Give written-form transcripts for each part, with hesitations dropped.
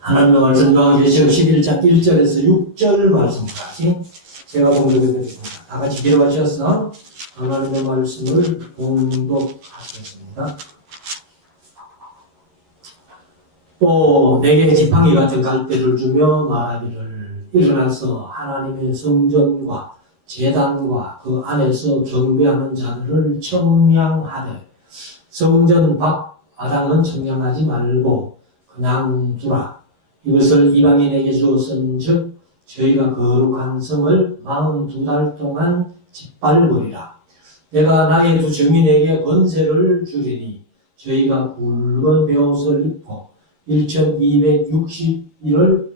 하나님의 말씀 요한계시록 11장 1절에서 6절 말씀까지 제가 공독해드리겠습니다. 다 같이 기도하셔서 하나님의 말씀을 공독하겠습니다. 또 내게 지팡이 같은 갈대를 주며 말하기를 일어나서 하나님의 성전과 제단과 그 안에서 경배하는 자들을 청량하되 성전 밖 마당은 청량하지 말고 그냥 두라. 이것을 이방인에게 주었은즉 저희가 거룩한 성을 42달 동안 짓밟으리라. 내가 나의 두 증인에게 권세를 주리니 저희가 굵은 베옷을 입고 1260일을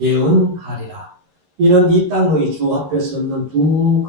예언하리라. 이는 이 땅의 주 앞에 섰는 두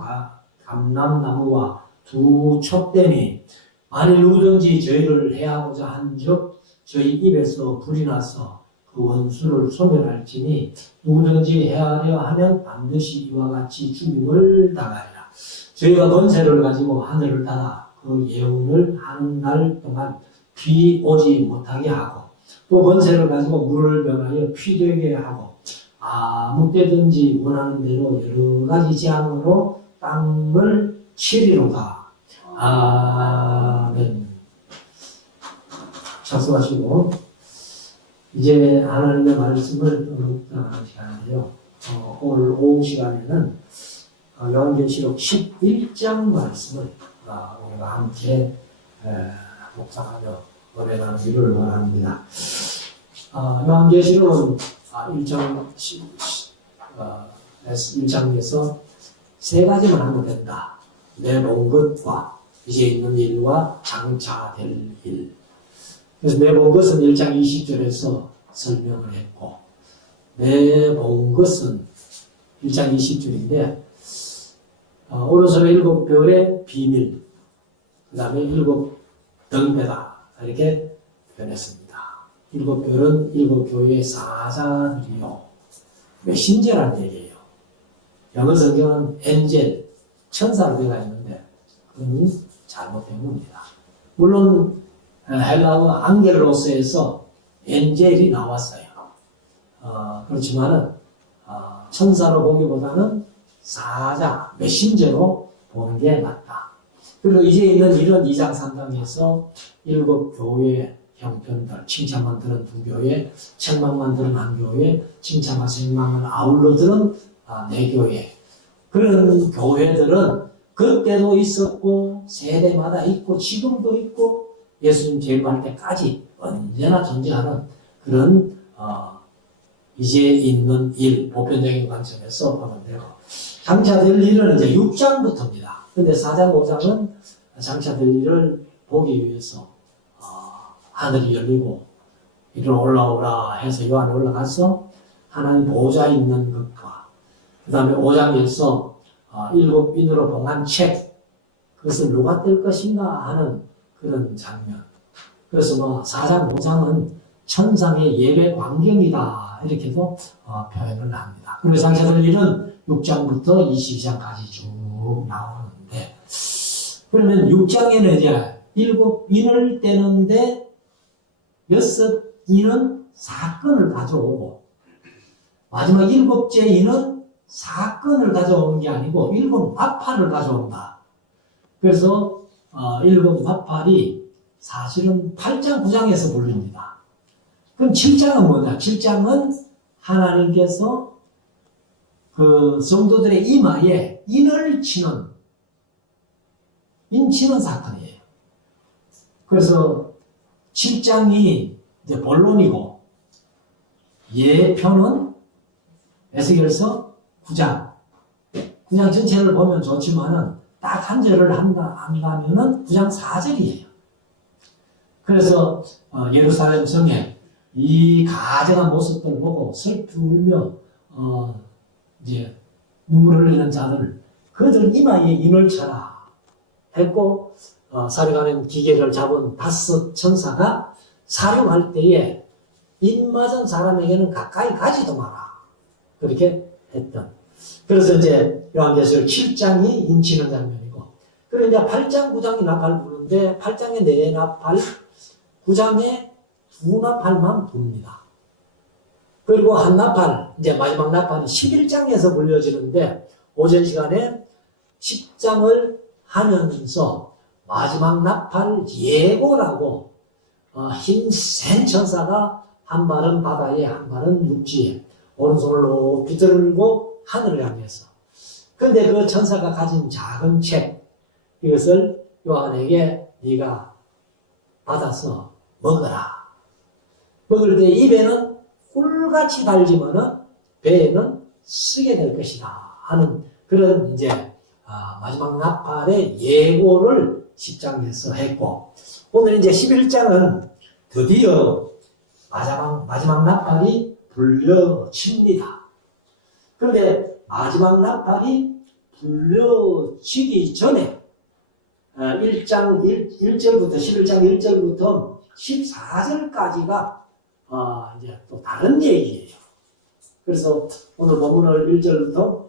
감람나무와 두 촛대니 만일 누구든지 저희를 해하고자 한즉 저희 입에서 불이 나서 그 원수를 소멸할지니 누구든지 해하려 하면 반드시 이와 같이 죽임을 당하리라. 저희가 권세를 가지고 하늘을 닫아 그 예언을 한 달 동안 비 오지 못하게 하고 또 권세를 가지고 물을 변하여 피 되게 하고 아무 때든지 원하는 대로 여러 가지 재앙으로 땅을 치리로다. 아멘. 작성하시고 이제 하나님의 말씀을 묵상하는 시간인데요. 오늘 오후 시간에는 요한계시록 11장 말씀을 우리가 함께 묵상하며 노래나누기를 원합니다. 요한계시록은 1장에서 세 가지만 하면 된다. 내본 것과 이제 있는 일과 장차될 일. 그래서 내본 것은 1장 20절에서 설명을 했고 내본 것은 1장 20절인데 오른손에 7별의 비밀, 그 다음에 7등배다 이렇게 표현했습니다. 7별은 7교회의 사자들이요 메신저라는 얘기예요. 영어 성경은 엔젤, 천사로 되어 있는데 그건 잘못된 겁니다. 물론 헬라어 앙겔로스에서 엔젤이 나왔어요. 그렇지만은 천사로 보기보다는 사자, 메신저로 보는 게 맞다. 그리고 이제 있는 이런 2장 3장에서 7교회 형편들, 칭찬만 들은 두 교회, 책망만 들은 한 교회, 칭찬과 책망을 아울러 들은 네 교회. 그런 교회들은 그때도 있었고 세대마다 있고 지금도 있고 예수님 재림할 때까지 언제나 존재하는 그런 이제 있는 일, 보편적인 관점에서 보면 되고 장차될 일은 이제 6장부터입니다. 근데 4장, 5장은 장차될 일을 보기 위해서 하늘이 열리고 이리로 올라오라 해서 요한이 올라가서 하나님 보좌 있는 것과 그 다음에 5장에서 7인으로 봉한 책 그것을 누가 뗄 것인가 하는 그런 장면. 그래서 4장, 5장은 천상의 예배 광경이다 이렇게도 표현을 합니다. 그리고 장차될 일은 6장부터 22장까지 쭉 나오는데 그러면 6장에는 이제 7인을 떼는데 6인은 사건을 가져오고 마지막 7째 인은 사건을 가져오는 게 아니고 7 마파를 가져온다. 그래서 7 마팔이 사실은 8장, 9장에서 불립니다. 그럼 7장은 뭐냐? 7장은 하나님께서 그 성도들의 이마에 인을 치는 인치는 사건이에요. 그래서 7장이 이제 본론이고 예표는 에스겔서 9장. 9장 전체를 보면 좋지만은 딱 한 절을 한다면은 9장 4절이에요. 그래서 예루살렘 성에 이 가정한 모습들을 보고 슬피 울며 이제 눈물 흘리는 자들 그들 이마에 인을 쳐라 했고 사륙하는 기계를 잡은 5 천사가 사륙할 때에 인 맞은 사람에게는 가까이 가지도 마라 그렇게 했던. 그래서 이제 요한계시록 7장이 인치는 장면이고 그리고 이제 8장, 9장이 나팔 부는데 8장에 4 나팔, 9장에 2 나팔만 붑니다. 그리고 한 나팔, 이제 마지막 나팔이 11장에서 불려지는데, 오전 시간에 10장을 하면서 마지막 나팔 예고라고 힘 센 천사가 한 발은 바다에 한 발은 육지에 오른손을 높이 들고 하늘을 향해서, 근데 그 천사가 가진 작은 책, 이것을 요한에게 네가 받아서 먹어라. 먹을 때 입에는 꿀같이 달지만은 배에는 쓰게 될 것이다 하는 그런 이제 마지막 나팔의 예고를 10장에서 했고, 오늘 이제 11장은 드디어 마지막 나팔이 불려집니다. 그런데 마지막 나팔이 불려지기 전에 1장 1절부터 11장 1절부터 14절까지가 이제 또 다른 얘기예요. 그래서 오늘 본문을 1절부터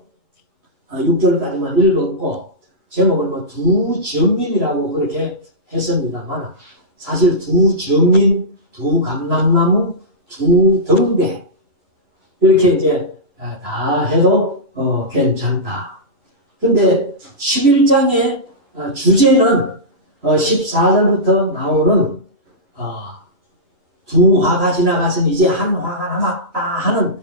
6절까지만 읽었고, 제목을 뭐 두 정인이라고 그렇게 했습니다만, 사실 두 정인, 두 감람나무, 두 등대, 이렇게 이제 다 해도 괜찮다. 근데 11장의 주제는 14절부터 나오는 두 화가 지나갔으니 이제 한 화가 남았다 하는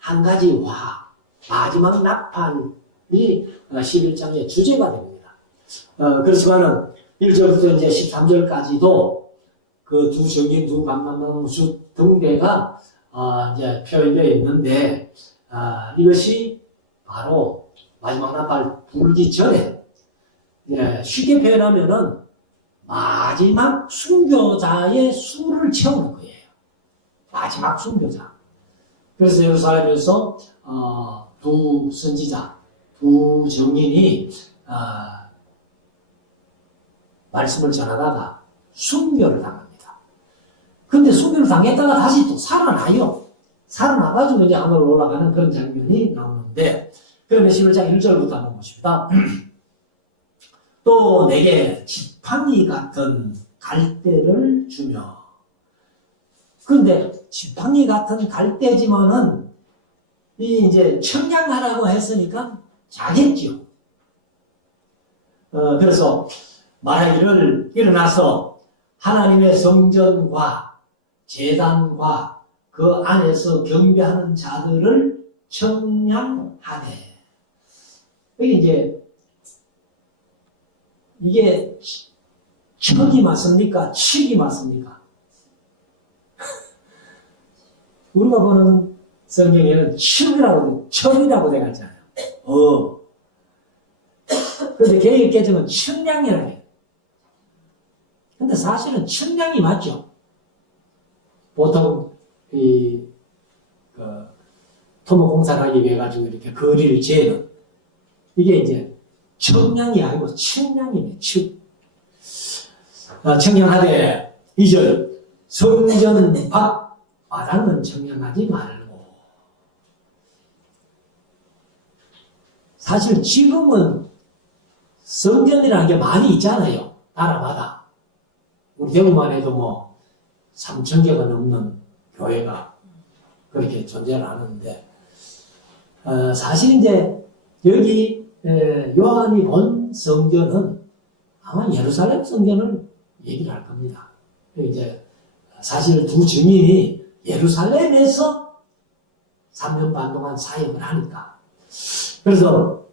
한 가지 화, 마지막 나팔이 11장의 주제가 됩니다. 그렇지만은 1절부터 이제 13절까지도 그 두 정인, 두 감람나무, 두 등대가 이제 표현되어 있는데, 이것이 바로 마지막 나팔 불기 전에, 쉽게 표현하면은 마지막 순교자의 수를 채우는 거예요. 마지막 순교자. 그래서 예루살렘에서 두 선지자, 두 정인이 말씀을 전하다가 순교를 당합니다. 근데 순교를 당했다가 다시 또 살아나요. 살아나가지고 이제 하늘로 올라가는 그런 장면이 나오는데, 그러면 11장 1절부터 한번 보십니다. 또 내게 지팡이 같은 갈대를 주며. 근데 지팡이 같은 갈대지만은 이 이제 청량하라고 했으니까 작겠죠. 그래서 말하기를 일어나서 하나님의 성전과 제단과 그 안에서 경배하는 자들을 청량하되. 이게 척이 맞습니까? 칙이 맞습니까? 우리가 보는 성경에는 척이라고 되어 있잖아요. 그런데 개혁개정은 청량이라고 해요. 근데 사실은 청량이 맞죠. 보통 토목공사를 하기 위해 가지고 이렇게 거리를 재는, 이게 이제 청량이 아니고 청량이네. 청량하되 2절 성전 밖 마당은 청량하지 말고. 사실 지금은 성전이라는 게 많이 있잖아요. 나라마다. 우리 대구만 해도 뭐 3,000개가 넘는 교회가 그렇게 존재를 하는데, 사실 이제 여기 요한이 본 성전은 아마 예루살렘 성전을 얘기를 할 겁니다. 이제 사실 두 증인이 예루살렘에서 3년 반 동안 사역을 하니까, 그래서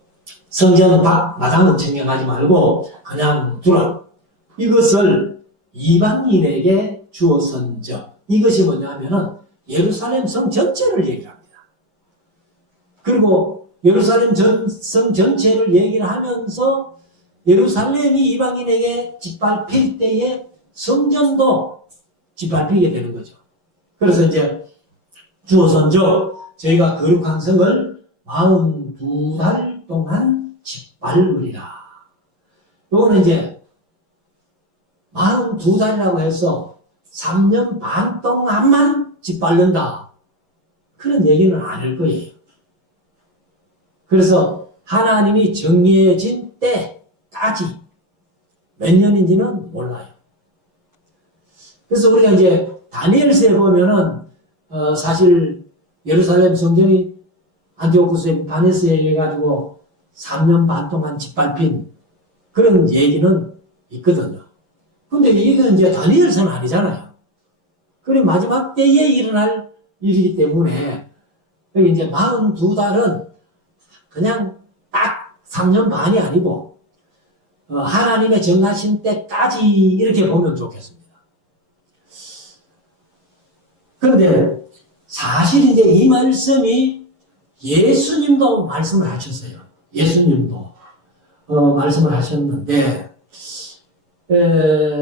성전 밖 마당은 청량하지 말고 그냥 두라. 이것을 이방인에게 주어선적. 이것이 뭐냐면은 예루살렘 성 전체를 얘기를 합니다. 그리고 예루살렘 성 전체를 얘기를 하면서 예루살렘이 이방인에게 짓밟힐 때에 성전도 짓밟히게 되는 거죠. 그래서 이제 주어선적, 저희가 거룩한 성을 42달 동안 짓밟으리라. 요거는 이제 42달이라고 해서 3년 반 동안만 짓밟는다, 그런 얘기는 안 할 거예요. 그래서 하나님이 정해진 때까지 몇 년인지는 몰라요. 그래서 우리가 이제 다니엘서에 보면은 사실 예루살렘 성전이 안티오쿠스 에피파네스에 의해 가지고 3년 반 동안 짓밟힌 그런 얘기는 있거든요. 근데 이건 이제 다니엘서는 아니잖아요. 그리고 마지막 때에 일어날 일이기 때문에 여기 이제 42달은 그냥 딱 3년 반이 아니고 하나님의 정하신 때까지 이렇게 보면 좋겠습니다. 그런데 사실 이제 이 말씀이 예수님도 말씀을 하셨어요. 예수님도 말씀을 하셨는데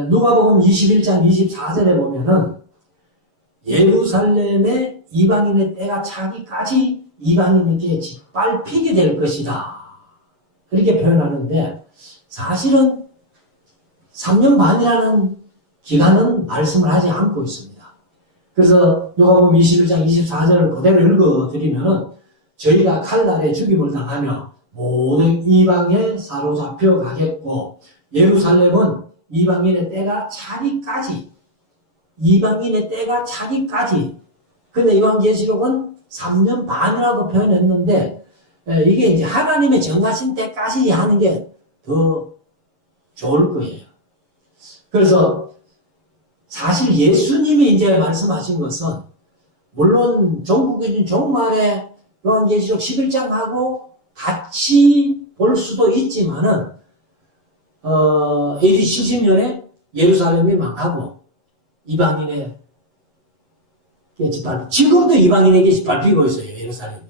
누가복음 21장 24절에 보면은 예루살렘의 이방인의 때가 차기까지 이방인에게 짓밟히게 될 것이다. 그렇게 표현하는데 사실은 3년 반이라는 기간은 말씀을 하지 않고 있습니다. 그래서 누가복음 21장 24절을 그대로 읽어드리면 저희가 칼날에 죽임을 당하며 모든 이방에 사로잡혀 가겠고 예루살렘은 이방인의 때가 차기까지 근데 요한계시록은 3년 반이라고 표현했는데 이게 이제 하나님의 정하신 때까지 하는 게 더 좋을 거예요. 그래서 사실 예수님이 이제 말씀하신 것은 물론 종국의 종말에 요한계시록 11장하고 같이 볼 수도 있지만은 AD 70년에 예루살렘이 망하고 이방인에게 짓밟히고 지금도 이방인에게 짓밟히고 있어요. 예루살렘이.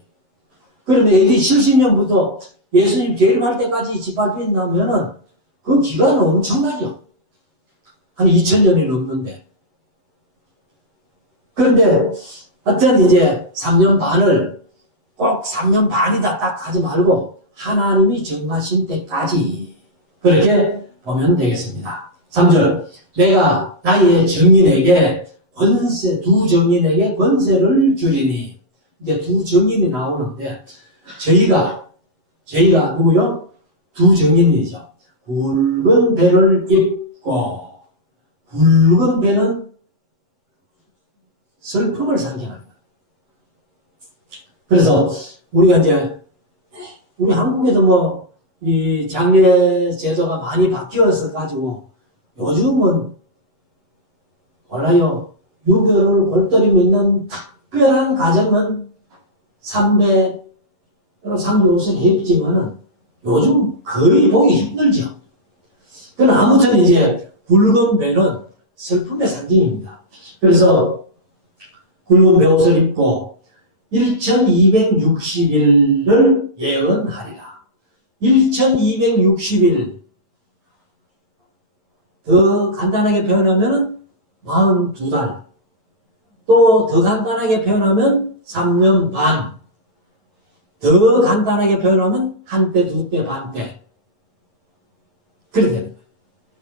그런데 AD 70년부터 예수님 재림할 때까지 짓밟힌다면은 그 기간은 엄청나죠. 한 2000년이 넘는데. 그런데 하여튼 이제 3년 반을 꼭 3년 반이다 딱 하지 말고 하나님이 정하신 때까지 그렇게 보면 되겠습니다. 3절 내가 나의 정인에게 두 정인에게 권세를 주리니 이제 두 정인이 나오는데 저희가 누구요? 두 정인이죠. 굵은 배를 입고 굵은 배는 슬픔을 상징합니다. 그래서 우리가 이제 우리 한국에도 이 장례 제도가 많이 바뀌어서 가지고 요즘은 몰라요. 유교를 골똘히고 있는 특별한 가정은 삼배 상주 옷을 입지만은 요즘 거의 보기 힘들죠. 그러나 아무튼 이제 굵은 배는 슬픔의 상징입니다. 그래서 굵은 배 옷을 입고 1260일을 예언하리라. 1260일 더 간단하게 표현하면 42달 또 더 간단하게 표현하면 3년 반 더 간단하게 표현하면 한때 두때 반때 그렇게 되는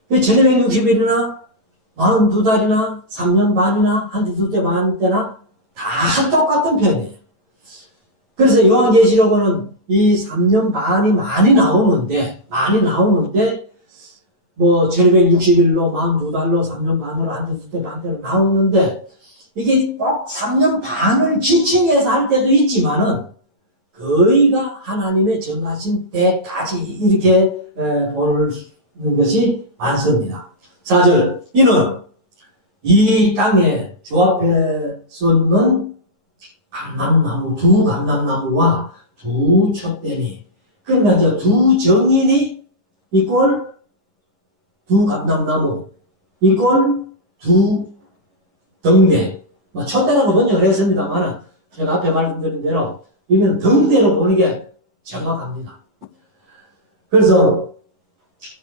거예요. 1260일이나 42달이나 3년 반이나 한때 두때 반때나 다 똑같은 표현이에요. 그래서 요한계시록은 이 3년 반이 많이 나오는데 1260일로 42달로 3년 반으로 한때 두때 반때로 나오는데 이게 꼭 3년 반을 지칭해서 할 때도 있지만은 거의가 하나님의 정하신 때까지 이렇게 보는 것이 많습니다. 4절 이는 이 땅에 주 앞에 쏟는 감람나무 두 감람나무와 두 촛대니 그러니까 이제 두 정인이 이꼴 두 감람나무 이꼴 두 등대 촛대라고 번역을 했습니다만은 제가 앞에 말씀드린 대로 이건 등대로 보는 게 정확합니다. 그래서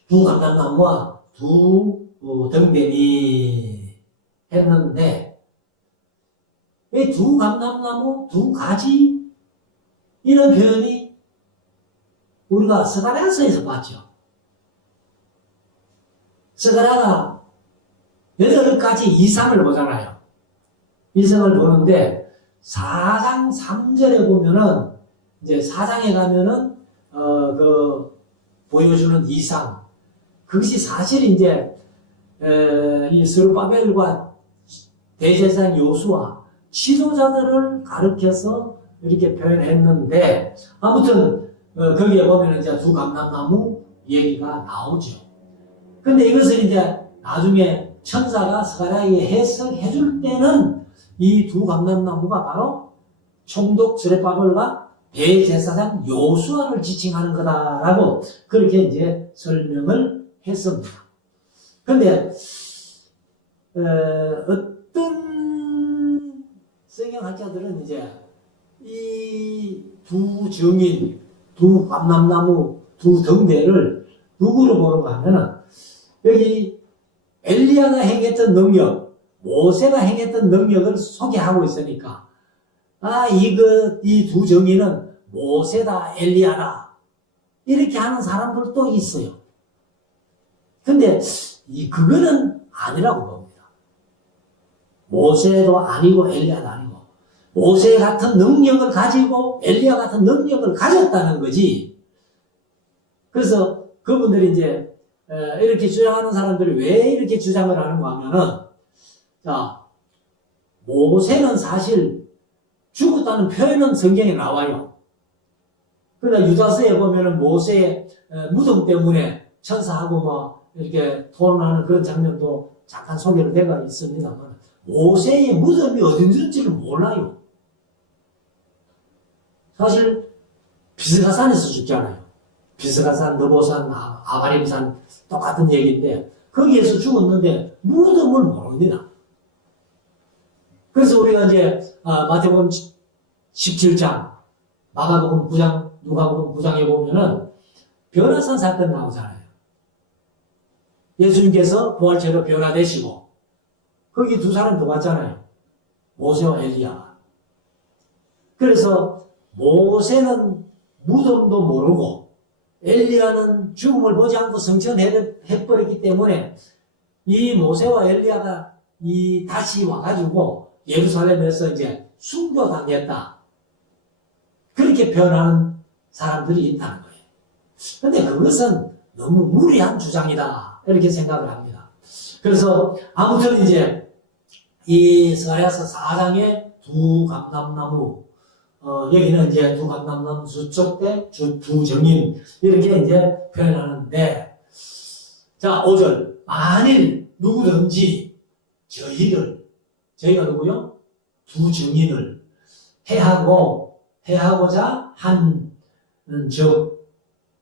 두 감람나무와 두 등대니 했는데 이 두 감람나무 두 가지 이런 표현이 우리가 스가랴서에서 봤죠. 스가랴가 8가지 이상을 보잖아요. 이상을 보는데 4장 3절에 보면은 이제 4장에 가면은 보여주는 이상 그것이 사실 이제 이 스룹바벨과 대제사장 요수아 지도자들을 가르쳐서 이렇게 표현했는데, 아무튼 거기에 보면 이제 두 감람나무 얘기가 나오죠. 근데 이것을 이제 나중에 천사가 스가랴에게 해석해 줄 때는 이 두 감람나무가 바로 총독 스레바벨과 대제사장 요수아를 지칭하는 거다라고 그렇게 이제 설명을 했습니다. 근데 어떤 성경학자들은 이제 이 두 증인, 두 감람나무, 두 등대를 누구로 보는가 하면은 여기 엘리야가 행했던 능력, 모세가 행했던 능력을 소개하고 있으니까 이 두 정의는 모세다, 엘리야다 이렇게 하는 사람들도 있어요. 근데 그거는 아니라고 봅니다. 모세도 아니고 엘리야도 아니고 모세 같은 능력을 가지고 엘리야 같은 능력을 가졌다는 거지. 그래서 그분들이 이제 이렇게 주장하는 사람들이 왜 이렇게 주장을 하는가 하면은, 자, 모세는 사실 죽었다는 표현은 성경에 나와요. 그러나 유다서에 보면은 모세의 무덤 때문에 천사하고 뭐 이렇게 토론하는 그런 장면도 잠깐 소개를 되어 있습니다만, 모세의 무덤이 어딘지를 몰라요. 사실 비스가산에서 죽잖아요. 비스가산, 느보산, 아바림산 똑같은 얘기인데 거기에서 죽었는데 무덤을 모릅니다. 그래서 우리가 이제 마태복음 17장, 마가복음 9장, 누가복음 9장에 보면은 변화산 사건 나오잖아요. 예수님께서 부활체로 변화되시고 거기 두 사람 더 왔잖아요. 모세와 엘리야. 그래서 모세는 무덤도 모르고 엘리야는 죽음을 보지 않고 성천해버렸기 때문에 이 모세와 엘리야가 다시 와가지고 예루살렘에서 이제 순교당했다. 그렇게 표현하는 사람들이 있다는 거예요. 근데 그것은 너무 무리한 주장이다. 이렇게 생각을 합니다. 그래서 아무튼 이제 이 스가랴서 4장의 두 감람나무, 여기는 이제 두 감람나무 수척대, 두 정인, 이렇게 이제 표현하는데, 자, 5절. 만일 누구든지 저희가 누구요? 두 정인을 해하고자 한 적.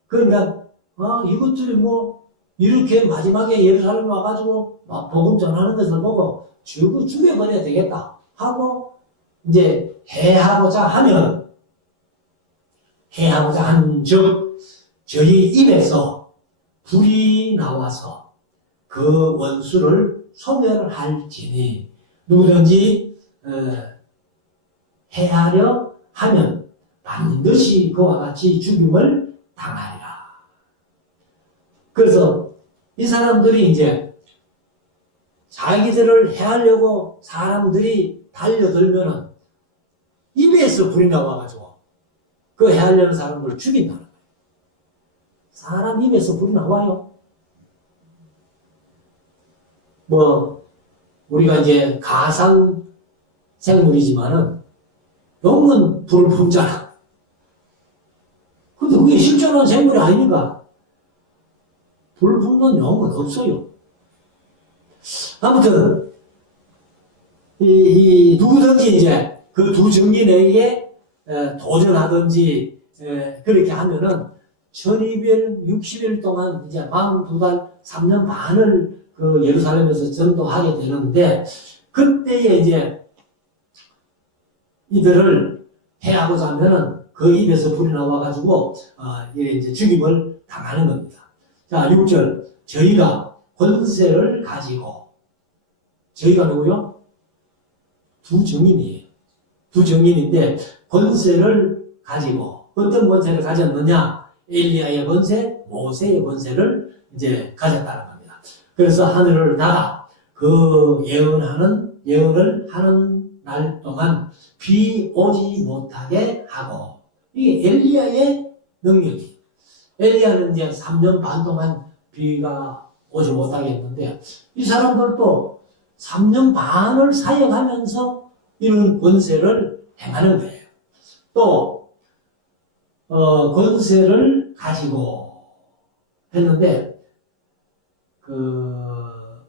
그러니까, 이것들이 뭐, 이렇게 마지막에 예루살렘 와가지고 막 복음 전하는 것을 보고 죽여버려야 되겠다 하고, 이제 해하고자 한 적, 저희 입에서 불이 나와서 그 원수를 소멸할지니 누구든지 해하려 하면 반드시 그와 같이 죽임을 당하리라. 그래서 이 사람들이 이제 자기들을 해하려고 사람들이 달려들면은 입에서 불이 나와가지고 그 해하려는 사람을 죽인다는 거예요. 사람 입에서 불이 나와요. 뭐 우리가 이제 가상 생물이지만은 영은 불을 품잖아. 근데 그게 실존한 생물이 아니니까 불을 품는 영은 없어요. 아무튼 누구든지 이제 그 두 정인에게 도전하든지 그렇게 하면은 1260일 동안 이제 42달 3년 반을 그 예루살렘에서 전도하게 되는데, 그때에 이제 이들을 해하고자 하면은 그 입에서 불이 나와가지고 이제 죽임을 당하는 겁니다. 자, 6절. 저희가 권세를 가지고, 저희가 누구요? 두 정인이에요. 두 정인인데 권세를 가지고, 어떤 권세를 가졌느냐? 엘리야의 권세, 모세의 권세를 이제 가졌다는 겁니다. 그래서 하늘을 닫아 그 예언을 하는 날 동안 비 오지 못하게 하고, 이게 엘리야의 능력이에요. 엘리야는 이제 3년 반 동안 비가 오지 못하게 했는데, 이 사람들도 3년 반을 사역하면서 이런 권세를 행하는 거예요. 또 권세를 가지고 했는데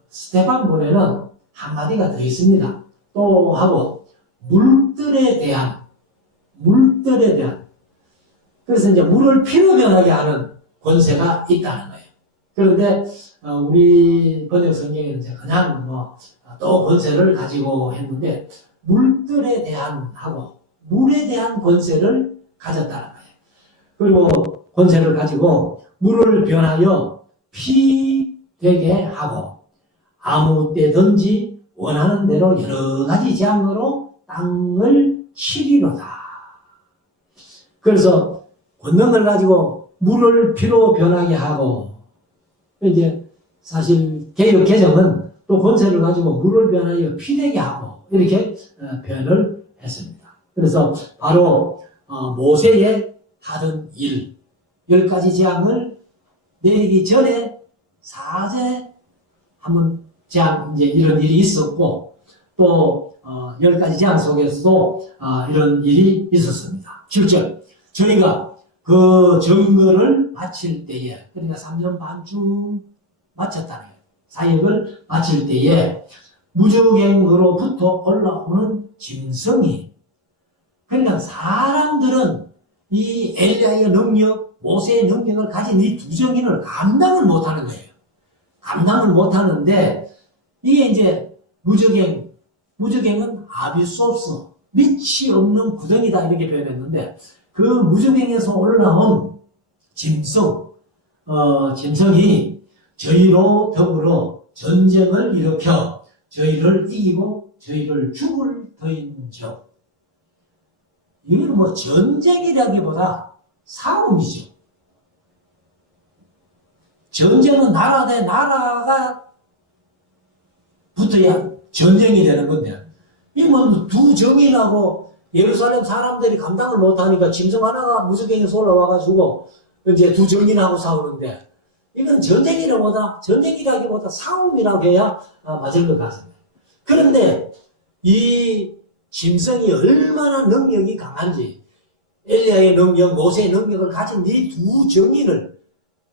스테반본에는 한마디가 더 있습니다. 또 하고 물들에 대한 그래서 이제 물을 피로 변하게 하는 권세가 있다는 거예요. 그런데 우리 번역 성경에는 이제 그냥 또 권세를 가지고 했는데 물들에 대한 하고 물에 대한 권세를 가졌다는 거예요. 그리고 권세를 가지고 물을 변하여 피 되게 하고 아무 때든지 원하는 대로 여러 가지 재앙으로 땅을 치리로다. 그래서 권능을 가지고 물을 피로 변하게 하고 이제 사실 개역 개정은 또 권세를 가지고 물을 변하여 피 되게 하고 이렇게 표현을 했습니다. 그래서 바로 모세의 하던 일 10가지 재앙을 내리기 전에 사제 한번 재앙 이제 이런 일이 있었고 또 10가지 재앙 속에서도 이런 일이 있었습니다. 7절 저희가 그 증거를 마칠 때에 그러니까 3년 반쯤 마쳤다는 거예요. 사역을 마칠 때에 무적행으로부터 올라오는 짐승이 그러니까 사람들은 이 엘리야의 능력, 모세의 능력을 가진 이 두 정인을 감당을 못하는 거예요. 감당을 못하는데 이게 이제 무적행은 아빌 수 없어 밑이 없는 구덩이다 이렇게 표현했는데 그 무적행에서 올라온 짐승이 저희로 더불어 전쟁을 일으켜 저희를 이기고 저희를 죽을 터인즉 이건 뭐 전쟁이라기보다 싸움이죠. 전쟁은 나라 대 나라가 붙어야 전쟁이 되는 건데 이건 두 정이라고 예루살렘 사람들이 감당을 못하니까 짐승 하나가 무적행에서 올라와가지고 이제 두 정인하고 싸우는데 이건 전쟁이라기보다 싸움이라고 해야 맞을 것 같습니다. 그런데 이 짐승이 얼마나 능력이 강한지 엘리야의 능력, 모세의 능력을 가진 이 두 정인을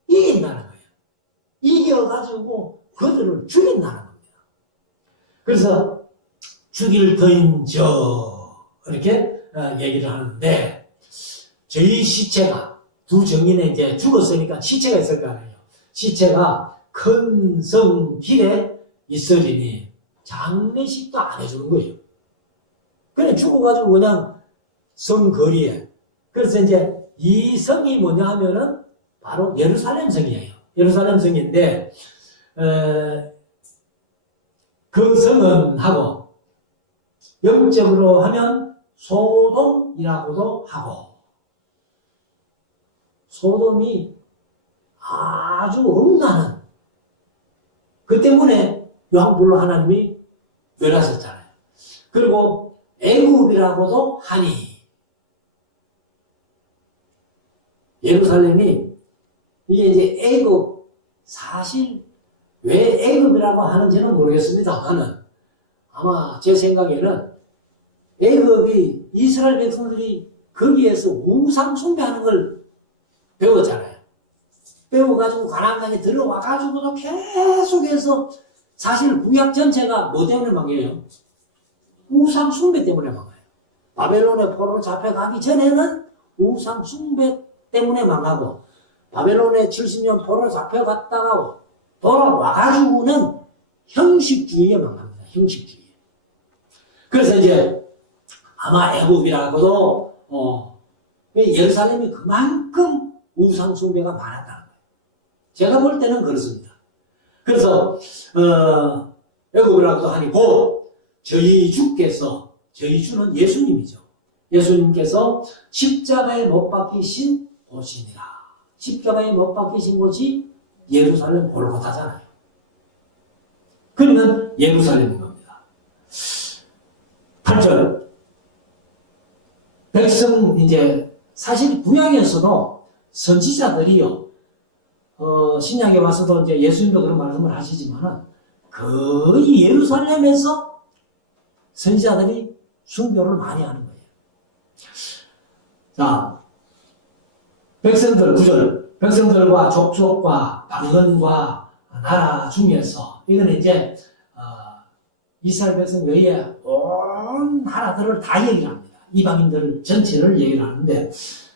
이긴다는 거예요. 이겨가지고 그들을 죽인다는 겁니다. 그래서 죽일 터인 이렇게 얘기를 하는데 저희 시체가 두 정인에 이제 죽었으니까 시체가 있을 거 아니에요. 시체가 큰 성 길에 있으리니 장례식도 안 해주는 거예요. 그냥 죽어가지고 그냥 성 거리에. 그래서 이제 이 성이 뭐냐 하면은 바로 예루살렘 성이에요. 예루살렘 성인데, 그 성은 하고, 영적으로 하면 소돔이라고도 하고, 소돔이 아주 엄나는, 그 때문에 요한불로 하나님이 멸하셨잖아요. 그리고 애굽이라고도 하니 예루살렘이 이게 이제 애굽 사실 왜 애굽이라고 하는지는 모르겠습니다만은 아마 제 생각에는 애굽이 이스라엘 백성들이 거기에서 우상 숭배하는 걸 배웠잖아요. 배워가지고 가나안 땅에 들어와가지고도 계속해서 사실 구약 전체가 뭐 때문에 망해요? 우상 숭배 때문에 망해요. 바벨론의 포로로 잡혀가기 전에는 우상 숭배 때문에 망하고 바벨론에 70년 포로로 잡혀갔다가 돌아와가지고는 형식주의에 망합니다. 형식주의. 그래서 이제 아마 애굽이라고도 예루살렘이 그만큼 우상 숭배가 많았다는 거예요. 제가 볼 때는 그렇습니다. 그래서 애굽이라고도 하니 곧 저희 주께서 저희 주는 예수님이죠. 예수님께서 십자가에 못 박히신 곳이니라. 십자가에 못 박히신 곳이 예루살렘 골고다잖아요. 그러면 예루살렘인 겁니다. 8절 백성 이제 사실 구약에서도 선지자들이요 신약에 와서도 이제 예수님도 그런 말씀을 하시지만은 거의 예루살렘에서 선지자들이 순교를 많이 하는 거예요. 자, 백성들 구절, 백성들과 족속과 방언과 나라 중에서 이거는 이제 이스라엘 백성 외에 온 나라들을 다 얘기합니다. 이방인들 전체를 얘기를 하는데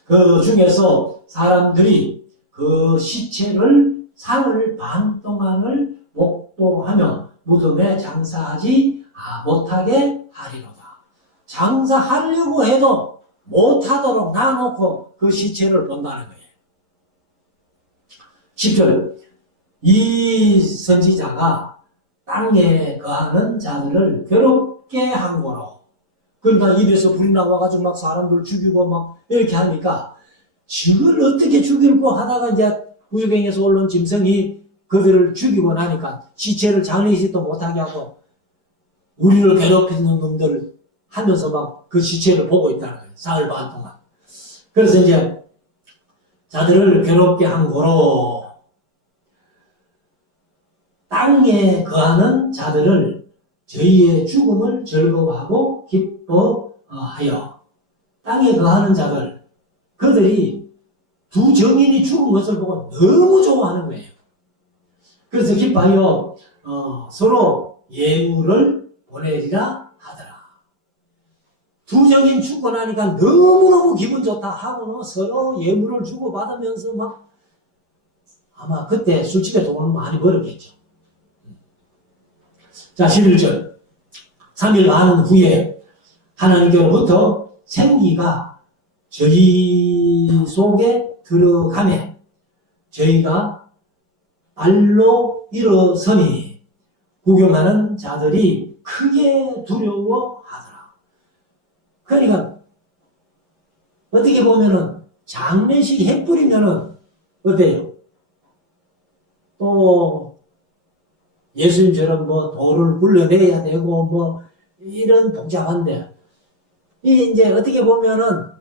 그 중에서 사람들이 그 시체를 사흘 반 동안을 목도하며 무덤에 장사하지 못하게 하리로다. 장사하려고 해도 못하도록 놔놓고 그 시체를 본다는 거예요. 10절, 이 선지자가 땅에 거하는 자들을 괴롭게 한 거로. 그러니까 입에서 불이 나와가지고 막 사람들 죽이고 막 이렇게 하니까 저걸 어떻게 죽이려고 하다가 이제 우유경에서 올라온 짐승이 그들을 죽이고 나니까 시체를 장례식도 못하게 하고 우리를 괴롭히는 놈들을 하면서 막 그 시체를 보고 있다는 거예요. 사흘 반 동안. 그래서 이제 자들을 괴롭게 한 거로 땅에 거하는 자들을 저희의 죽음을 즐거워하고 기뻐하여. 땅에 거하는 자들, 그들이 두 정인이 죽은 것을 보고 너무 좋아하는 거예요. 그래서 기뻐하여 서로 예물을 보내리라 하더라. 두 정인 죽고 나니까 너무너무 기분 좋다 하고는 서로 예물을 주고받으면서 막 아마 그때 술집에 돈을 많이 벌었겠죠. 자, 11절. 3일 반 후에 하나님께로부터 생기가 저희 속에 들어가매 저희가 발로 일어서니 구경하는 자들이 크게 두려워하더라. 그러니까 어떻게 보면은 장례식 해뿌리면은 어때요? 또 예수님처럼 뭐 돌을 굴려내야 되고 뭐 이런 복잡한데 이제 어떻게 보면은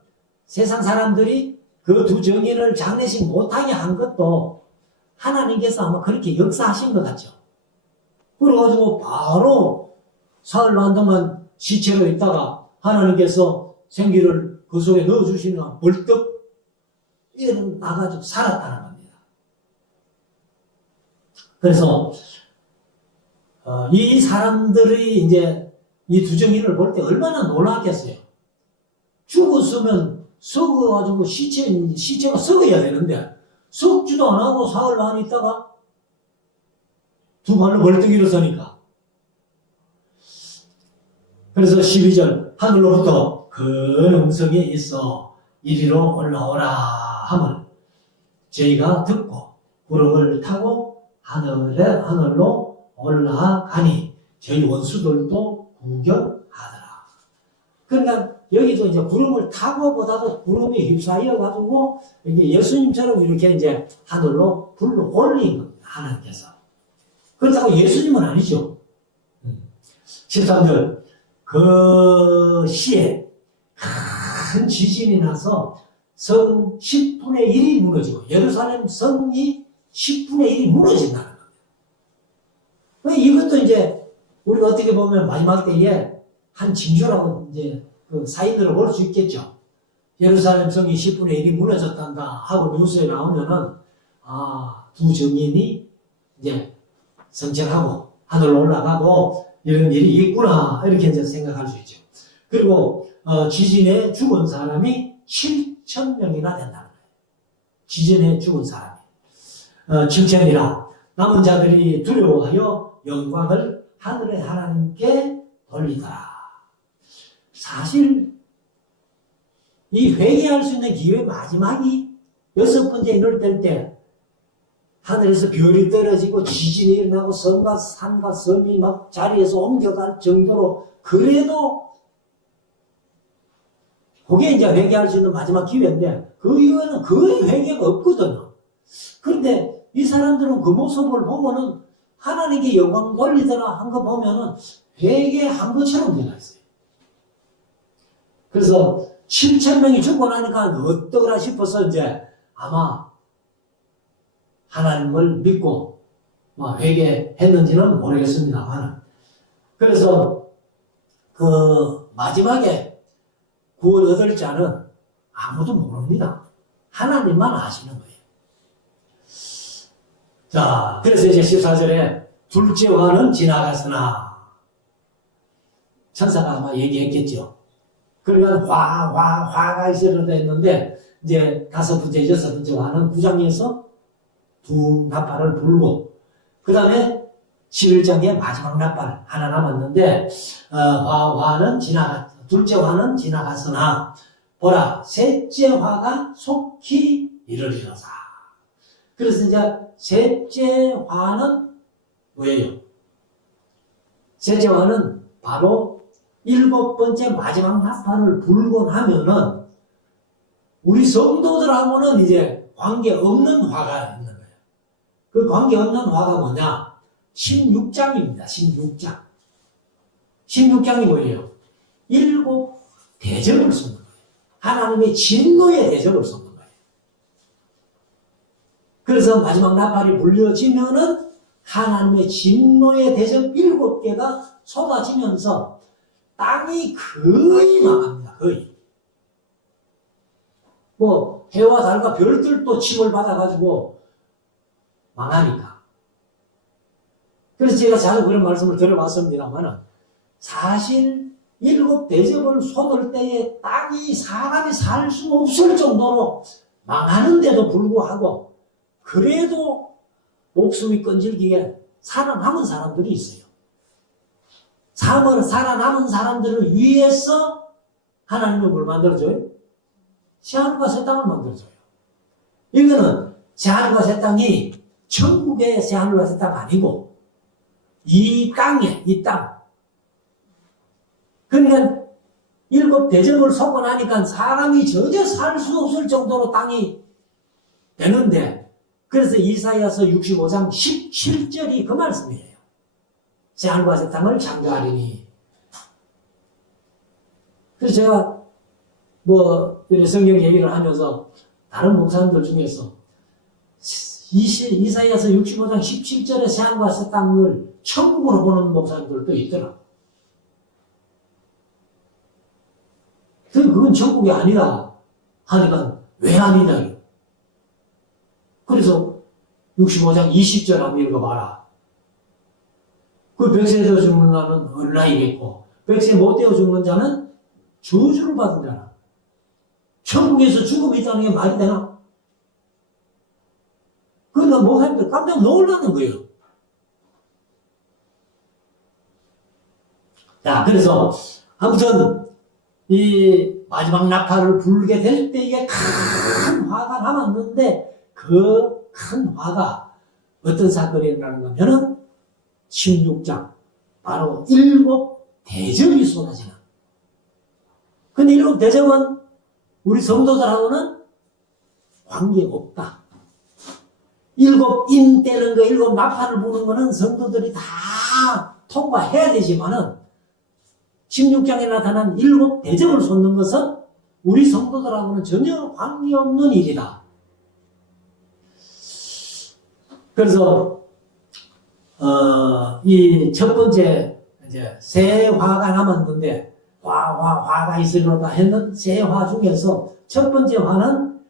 세상 사람들이 그 두 정인을 장례식 못하게 한 것도 하나님께서 아마 그렇게 역사하신 것 같죠. 그래가지고 바로 사흘 반 동안 시체로 있다가 하나님께서 생기를 그 속에 넣어주시니까 벌떡 일어나가지고 살았다는 겁니다. 그래서 이 사람들이 이제 이 두 정인을 볼 때 얼마나 놀랐겠어요. 죽었으면 썩어가지고 시체가 썩어야 되는데 썩지도 안 하고 사흘 반 있다가 두 발로 벌떡 일어서니까. 그래서 12절 하늘로부터 큰 음성이 있어 이리로 올라오라 함을 저희가 듣고 구름을 타고 하늘로 올라가니 저희 원수들도 구경하더라. 그러니까 여기도 이제 구름을 타고 보다도 구름이 휩싸여 가지고 이제 예수님처럼 이렇게 이제 하늘로 불러 올린 겁니다. 하나님께서. 그렇다고 예수님은 아니죠. 13절 그 시에 큰 지진이 나서 성 10분의 1이 무너지고 예루살렘 성이 10분의 1이 무너진다는 겁니다. 이것도 이제 우리가 어떻게 보면 마지막 때에 한 징조라고 이제 그 사인으로 볼 수 있겠죠. 예루살렘 성이 10분의 1이 무너졌단다 하고 뉴스에 나오면은 두 정인이 이제 성천하고 하늘로 올라가고 이런 일이 있구나 이렇게 이제 생각할 수 있죠. 그리고 지진에 죽은 사람이 7,000명이나 된다는 거예요. 지진에 죽은 사람이 7,000이라 남은 자들이 두려워하여 영광을 하늘의 하나님께 돌리더라. 사실 이 회개할 수 있는 기회 마지막이 6번째 이럴 때 하늘에서 별이 떨어지고 지진이 일어나고 성과 산과 섬이 막 자리에서 옮겨갈 정도로 그래도 그게 이제 회개할 수 있는 마지막 기회인데 그 이후에는 거의 회개가 없거든요. 그런데 이 사람들은 그 모습을 보고는 하나님께 영광 돌리더라 한 거 보면은 회개한 것처럼 변했어요. 그래서 7,000명이 죽고 나니까 어떠라 싶어서 이제 아마 하나님을 믿고 회개했는지는 모르겠습니다만 그래서 그 마지막에 구원 얻을 자는 아무도 모릅니다. 하나님만 아시는 거예요. 자, 그래서 이제 14절에 둘째 화는 지나갔으나 천사가 아마 얘기했겠죠. 그러니까 화가 있으려고 했는데 이제 다섯 번째, 여섯 번째 화는 구장에서 두 나팔을 불고 그 다음에 11장의 마지막 나팔 하나 남았는데 둘째 화는 지나갔으나 보라 셋째 화가 속히 이르리로다. 그래서 이제 셋째 화는 뭐예요? 셋째 화는 바로 일곱 번째 마지막 나팔을 불고 나면은 우리 성도들하고는 이제 관계없는 화가 있는 거예요. 그 관계없는 화가 뭐냐? 16장입니다. 16장. 16장이 뭐예요? 일곱 대접을 쏟는 거예요. 하나님의 진노의 대접을 쏟는 거예요. 그래서 마지막 나팔이 불려지면은 하나님의 진노의 대접 7개가 쏟아지면서 땅이 거의 망합니다. 거의. 뭐 해와 달과 별들도 침을 받아가지고 망하니까. 그래서 제가 자주 그런 말씀을 들어봤습니다만은 사실 7 대접을 쏟을 때에 땅이 사람이 살 수 없을 정도로 망하는데도 불구하고 그래도 목숨이 끈질기게 살아남은 사람들이 있어요. 살아남은 사람들을 위해서 하나님은 뭘 만들어줘요? 새하늘과 새 땅을 만들어줘요. 이거는 새하늘과 새 땅이 천국의 새하늘과 새 땅 아니고 이 땅. 그러니까 7 대접을 쏟고 나니까 사람이 전혀 살 수 없을 정도로 땅이 되는데 그래서 이사야서 65장 17절이 그 말씀이에요. 새하늘과 새 땅을 창조하리니. 그래서 제가 성경 얘기를 하면서 다른 목사님들 중에서 이사야서 65장 17절에 새하늘과 새 땅을 천국으로 보는 목사님들도 있더라. 그건 천국이 아니라 하니까 왜 아니냐. 그래서 65장 20절 한번 읽어봐라. 그 백세 되어 죽는 자는 얼라이겠고 백세 못 되어 죽는 자는 저주를 받은 자라. 천국에서 죽음이 있다는 게 말이 되나? 그러니까 목사님들 깜짝 놀라는 거예요. 자, 그래서 아무튼 이 마지막 나팔을 불게 될 때에 큰 화가 남았는데 그 큰 화가 어떤 사건이 일어나는 거면은 16장 바로 7 대접이 쏟아지는. 근데 7 대접은 우리 성도들하고는 관계없다. 7인 떼는 거, 7 나팔을 부는 거는 성도들이 다 통과해야 되지만은 16장에 나타난 7 대접을 쏟는 것은 우리 성도들하고는 전혀 관계없는 일이다. 그래서 이 첫 번째 이제 새 화가 남았는데 화가 있으려다 했는 새 화 중에서 첫 번째 화는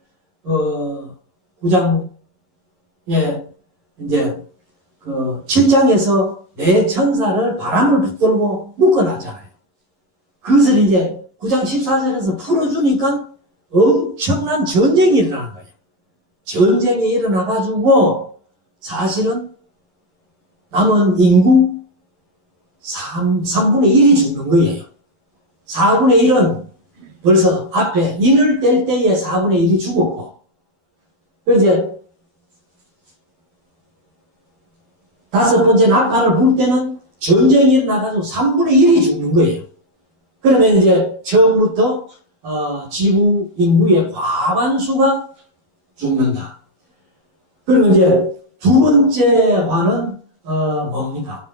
9장에 이제 그 7장에서 내 천사를 바람을 붙들고 묶어놨잖아요. 그것을 이제 9장 14절에서 풀어주니까 엄청난 전쟁이 일어나는 거예요. 전쟁이 일어나가지고 사실은 남은 인구 3분의 1이 죽는 거예요. 4분의 1은 벌써 앞에 인을 뗄 때에 4분의 1이 죽었고, 그래서 이제 다섯 번째 나팔을 불 때는 전쟁이 일어나가지고 3분의 1이 죽는 거예요. 그러면 이제 처음부터 지구 인구의 과반수가 죽는다. 그리고 이제 두 번째 화는 뭡니까?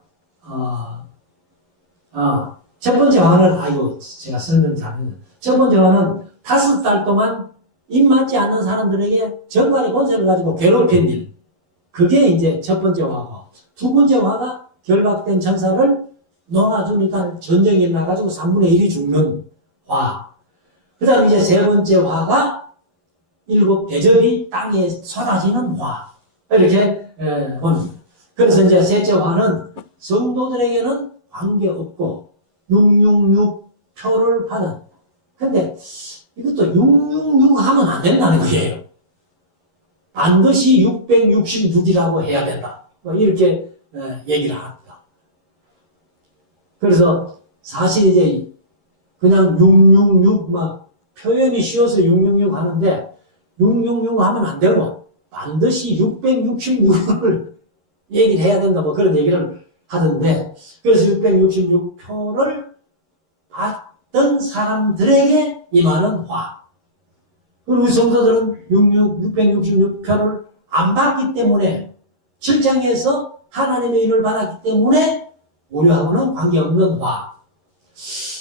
첫 번째 화는 제가 설명 잘했는데 첫 번째 화는 5달 동안 입 맞지 않는 사람들에게 정갈의 권세를 가지고 괴롭힌 일. 그게 이제 첫 번째 화고 두 번째 화가 결박된 천사를 놓아주면 일단 전쟁이 일어나가지고 3분의 1이 죽는 화. 그 다음에 이제 세 번째 화가 일곱 대접이 땅에 쏟아지는 화. 이렇게 봅니다. 그래서 이제 셋째 화는 성도들에게는 관계없고 666표를 받은. 근데 이것도 666 하면 안 된다는 거예요. 반드시 666이라고 해야 된다. 이렇게 얘기를 합니다. 그래서 사실 이제 그냥 666 막 표현이 쉬워서 666 하는데 666 하면 안 되고 반드시 666을 얘기를 해야 된다. 뭐 그런 얘기를 하던데 그래서 666표를 받던 사람들에게 임하는 화. 그리고 우리 성도들은 666표를 안 받기 때문에 7장에서 하나님의 일을 받았기 때문에 우리하고는 관계없는 화.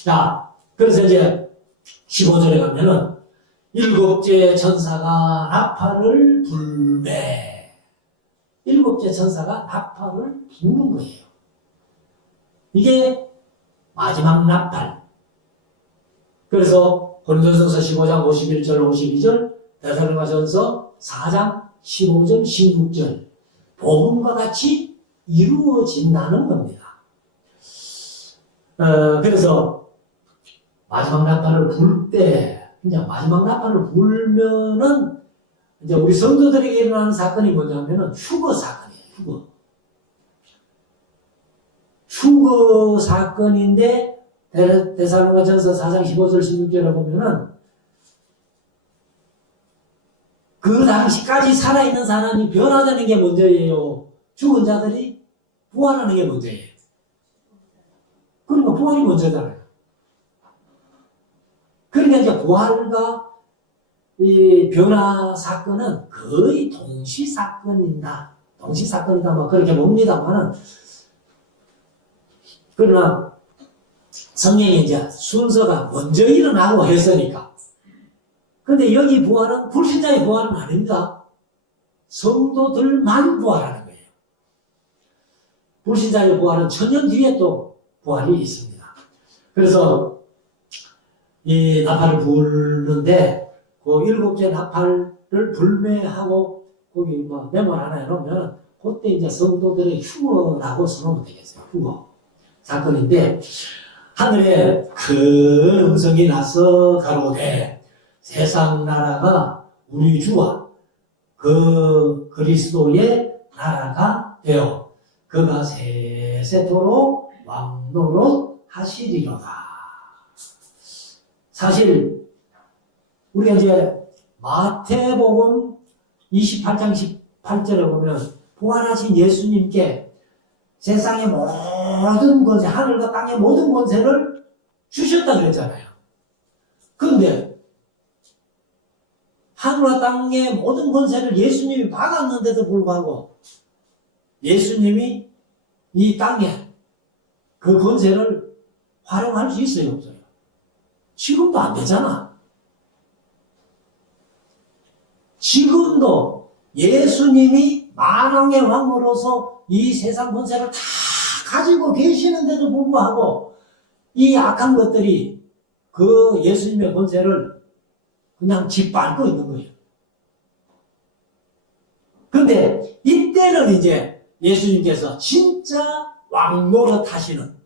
자, 그래서 이제 15절에 가면은 일곱째 천사가 나팔을 불매. 일곱째 천사가 나팔을 부는 거예요. 이게 마지막 나팔. 그래서 고린도전서 15장 51절 52절 데살로니가전서 4장 15절 16절 복음과 같이 이루어진다는 겁니다. 그래서 마지막 나팔을 불 때 이제 마지막 나팔을 불면은 이제 우리 성도들에게 일어나는 사건이 뭐냐면은 휴거 사건이에요. 휴거 사건인데 데살로니가전서 4장 15절 16절에 보면은 그 당시까지 살아있는 사람이 변화되는 게 문제예요. 죽은 자들이 부활하는 게 문제예요. 그러니까 부활이 문제잖아요. 그러니까 이제 부활과 이 변화 사건은 거의 동시 사건이다. 뭐 그렇게 봅니다만은 그러나 성경이 이제 순서가 먼저 일어나고 했으니까. 근데 여기 부활은 불신자의 부활은 아닙니다. 성도들만 부활하는 거예요. 불신자의 부활은 천년 뒤에 또 부활이 있습니다. 그래서 이 나팔을 부르는데 그 일곱째 나팔을 불매하고 거기 뭐 메모를 하나 해놓으면 그때 이제 성도들의 휴거라고 써놓으면 되겠어요. 휴거 사건인데 하늘에 큰 음성이 나서 가로되 세상 나라가 우리 주와 그 그리스도의 나라가 되어 그가 세세토록 왕노릇 하시리로다. 사실 우리가 이제 마태복음 28장 18절에 보면 부활하신 예수님께 세상의 모든 권세, 하늘과 땅의 모든 권세를 주셨다 그랬잖아요. 그런데 하늘과 땅의 모든 권세를 예수님이 받았는데도 불구하고 예수님이 이 땅에 그 권세를 활용할 수 있어요, 없어요? 지금도 안 되잖아. 지금도 예수님이 만왕의 왕으로서 이 세상 권세를 다 가지고 계시는데도 불구하고 이 악한 것들이 그 예수님의 권세를 그냥 짓밟고 있는 거예요. 그런데 이때는 이제 예수님께서 진짜 왕노릇 하시는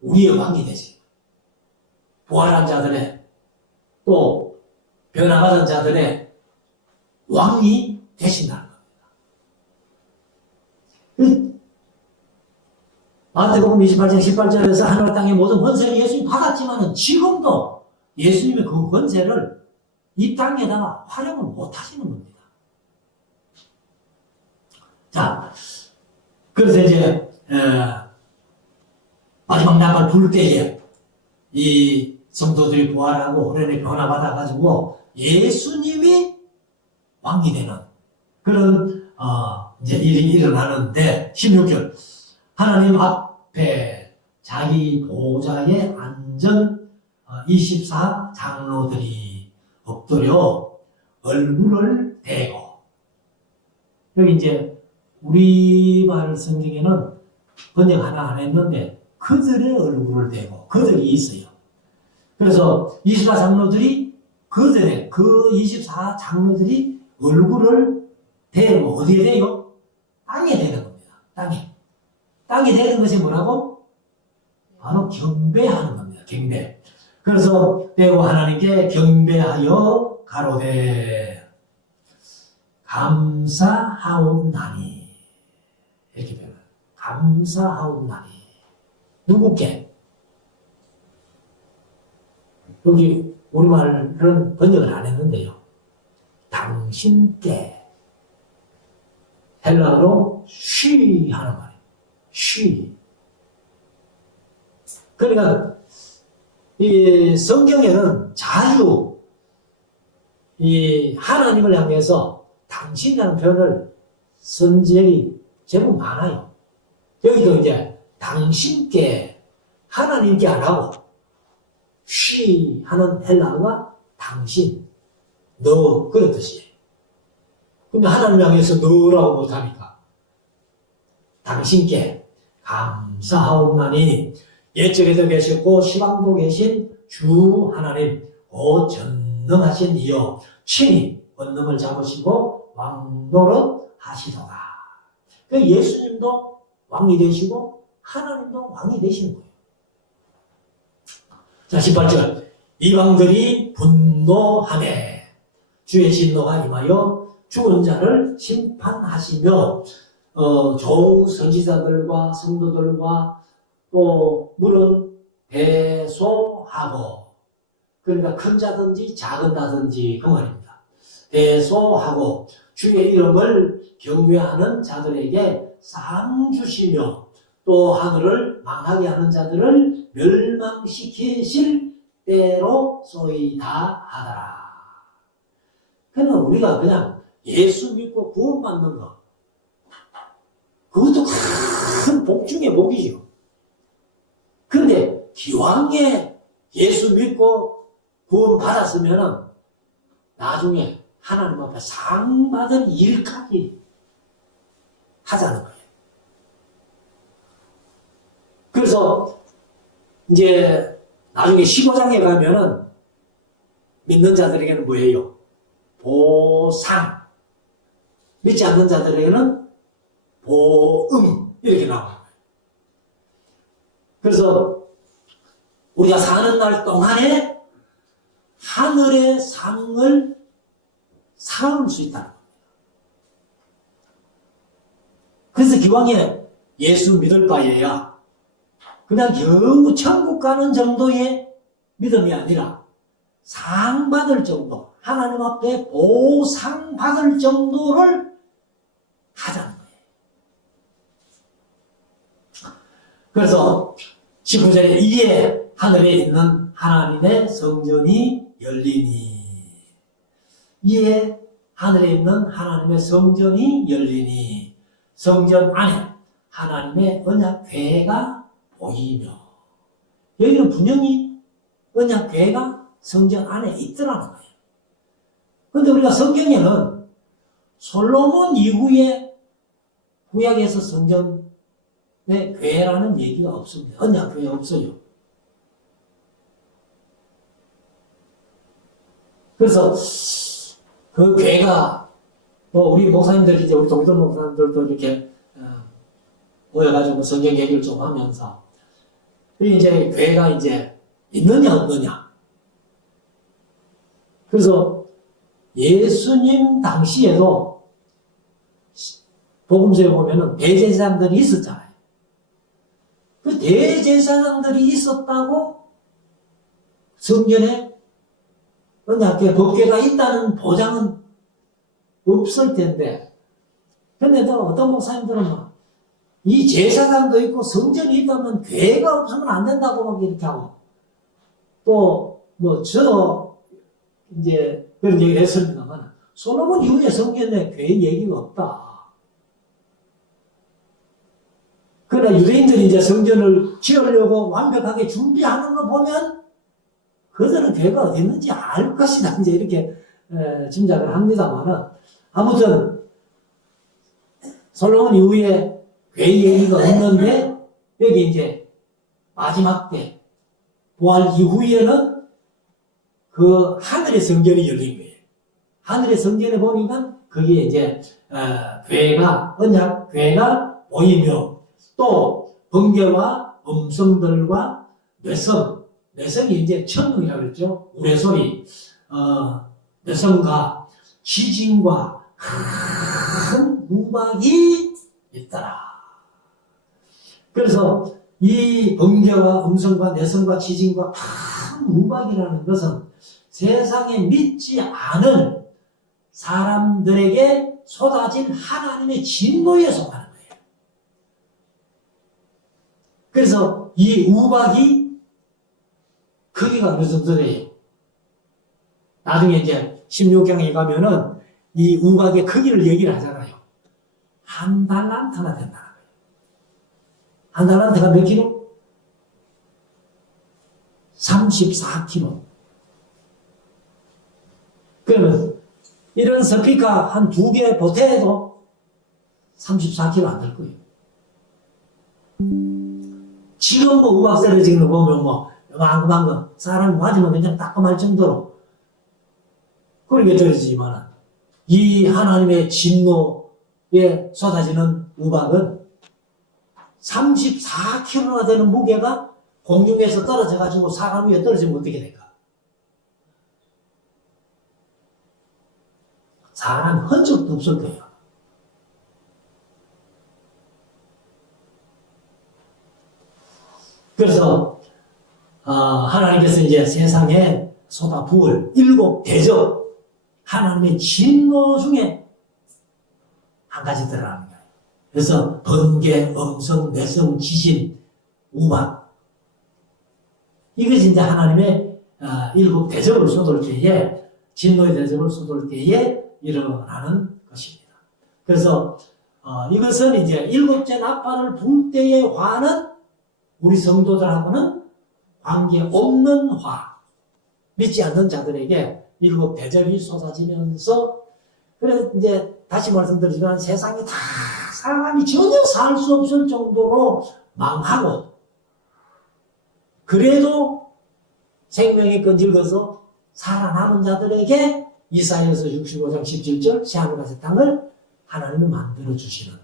우리의 왕이 되지. 부활한 자들의 또 변화받은 자들의 왕이 되신다는 겁니다. 마태복음 28장 18절에서 하늘 땅의 모든 권세를 예수님이 받았지만은 지금도 예수님의 그 권세를 이 땅에다가 활용을 못 하시는 겁니다. 자, 그래서 이제 마지막 나팔 불 때에 이 성도들이 부활하고 호련히 변화받아가지고 예수님이 왕이 되는 그런 이제 일이 일어나는데 16절 하나님 앞에 자기 보좌에 앉은 24 장로들이 엎드려 얼굴을 대고 여기 이제 우리말 성경에는 번역 하나 안 했는데 그들의 얼굴을 대고 그들이 있어요. 그래서 24 장로들이 그들의 그 24 장로들이 얼굴을 대고 어디에 대요? 땅에 대는 겁니다. 땅에 대는 것이 뭐라고? 바로 경배하는 겁니다. 경배. 그래서 대고 하나님께 경배하여 가로되 감사하옵나니 이렇게 되는 감사하옵나니 누구께? 여기 우리말은 번역을 안 했는데요. 당신께 헬라어로 쉬 하는 말이에요. 쉬. 그러니까 이 성경에는 자주 이 하나님을 향해서 당신이라는 표현을 쓴 적이 제법 많아요. 여기도 이제 당신께 하나님께 안 하고 쉬 하는 헬라어가 당신, 너 그런 뜻이에요. 근데 하나님 향해서 너라고 못하니까 당신께 감사하옵나니 옛적에도 계셨고 시방도 계신 주 하나님 곧 전능하신 이여 친히 권능을 잡으시고 왕노릇 하시도다. 그 예수님도 왕이 되시고 하나님도 왕이 되시는 거예요. 자 18절 이방들이 분노하매 주의 진노가 임하여 죽은 자를 심판하시며 좋은 선지자들과 성도들과 또 물은 대소하고 그러니까 큰 자든지 작은 자든지 그 말입니다. 대소하고 주의 이름을 경외하는 자들에게 상 주시며 또 하늘을 망하게 하는 자들을 멸망시키실 때로 쏘이다 하더라. 그러나 우리가 그냥 예수 믿고 구원받는 것 그것도 큰 복 중의 복이죠. 근데 기왕에 예수 믿고 구원 받았으면은 나중에 하나님 앞에 상 받을 일까지 하자는 거예요. 그래서 이제 나중에 15장에 가면은 믿는 자들에게는 뭐예요? 보상. 믿지 않는 자들에게는 보응. 이렇게 나와요. 그래서 우리가 사는 날 동안에 하늘의 상을 사올 수 있다는 겁니다. 그래서 기왕에 예수 믿을 바에야 그냥 겨우 천국 가는 정도의 믿음이 아니라 상 받을 정도, 하나님 앞에 보상 받을 정도를 하자는 거예요. 그래서 19절에 이에 하늘에 있는 하나님의 성전이 열리니 이에 하늘에 있는 하나님의 성전이 열리니 성전 안에 하나님의 언약궤가 보이며 여기는 분명히 언약궤가 성전 안에 있더라는 거예요. 그런데 우리가 성경에는 솔로몬 이후에 구약에서 성전의 궤라는 얘기가 없습니다. 언약궤가 없어요. 그래서 그 궤가 뭐 우리 목사님들이 이제 우리 동전 목사님들도 이렇게 모여가지고 성경 얘기를 좀 하면서 이제 궤가 이제 있느냐 없느냐. 그래서 예수님 당시에도 복음서에 보면은 대제사장들이 있었잖아요. 그 대제사장들이 있었다고 성전에 언약궤 법궤가 있다는 보장은 없을 텐데, 근데 또 어떤 목사님들은 막 이 제사장도 있고 성전이 있다면 궤가 없으면 안 된다고 막 이렇게 하고, 또 뭐 저도 이제 그런 얘기를 했습니다만 솔로몬 이후에 성전에 궤 얘기가 없다. 그러나 유대인들이 이제 성전을 지으려고 완벽하게 준비하는 거 보면 그들은 궤가 어디 있는지 알 것이다. 이제 이렇게 짐작을 합니다만은 아무튼 솔로몬 이후에 괴 얘기가 없는데 여기 이제 마지막 때 부활 이후에는 그 하늘의 성전이 열린 거예요. 하늘의 성전에 보니까 거기에 이제 괴가 언약 괴가 보이며 또 번개와 음성들과 뇌성이 이제 천둥이라고 그랬죠. 우레소리, 뇌성과 지진과 큰 우박이 있더라. 그래서 이 번개와 음성과 뇌성과 지진과 큰 우박이라는 것은 세상에 믿지 않은 사람들에게 쏟아진 하나님의 진노에 속하는 거예요. 그래서 이 우박이 크기가 어느 정도 돼요? 나중에 이제 16강에 가면은 이 우박의 크기를 얘기를 하잖아요. 한 달란트나 된다는 거예요. 한 달란트가 몇 킬로? 34킬로. 그러면 이런 스피커 한 2개 보태도 34kg 안 될 거예요. 지금 뭐 우박 떨어지는 거 보면 뭐 요만큼 사람이 맞으면 그냥 따끔할 정도로 그렇게 떨어지지만 이 하나님의 진노에 쏟아지는 우박은 34kg나 되는 무게가 공중에서 떨어져가지고 사람 위에 떨어지면 어떻게 될까? 사람 흔적도 없을 거예요. 그래서 하나님께서 이제 세상에 쏟아 부을 7 대접 하나님의 진노 중에 한 가지 들어가는 거예요. 그래서 번개, 음성, 뇌성, 지진, 우박 이것이 이제 하나님의 7 대접을 쏟을 때에 진노의 대접을 쏟을 때에 일어나는 것입니다. 그래서 이것은 이제 7째 나팔을 불 때의 화는 우리 성도들하고는 관계없는 화. 믿지 않는 자들에게 7 대접이 쏟아지면서 그래서 이제 다시 말씀드리지만 세상에 다 사람이 전혀 살 수 없을 정도로 망하고 그래도 생명이 끈질겨서 살아남은 자들에게 이사야서 65장 17절 새하늘과 새 땅을 하나님이 만들어주시는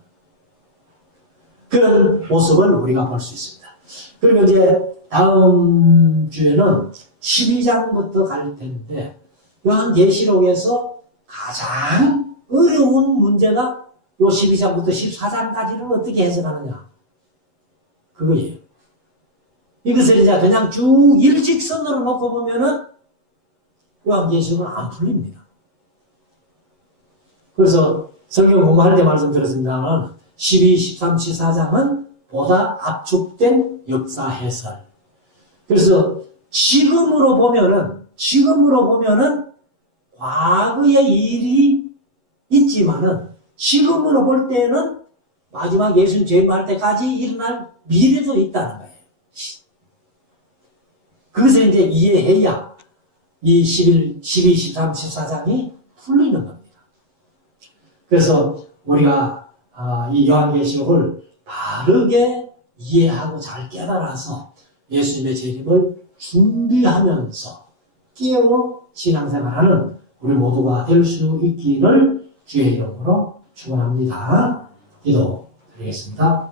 그런 모습을 우리가 볼 수 있습니다. 그리고 이제 다음 주에는 12장부터 갈 텐데 요한계시록에서 가장 어려운 문제가 요 12장부터 14장까지를 어떻게 해석하느냐 그거예요. 이것을 이제 그냥 쭉 일직선으로 놓고 보면은 요한계시록은 안 풀립니다. 그래서 성경 공부할 때 말씀드렸습니다만 12, 13, 14장은 보다 압축된 역사 해설. 그래서 지금으로 보면은 과거의 일이 있지만은 지금으로 볼 때는 마지막 예수님 재림할 때까지 일어날 미래도 있다는 거예요. 그것을 이제 이해해야 이 11, 12, 13, 14장이 풀리는 겁니다. 그래서 우리가 이 요한계시록을 바르게 이해하고 잘 깨달아서 예수님의 재림을 준비하면서 깨어 신앙생활하는 우리 모두가 될 수 있기를 주의 이름으로 축원합니다. 기도드리겠습니다.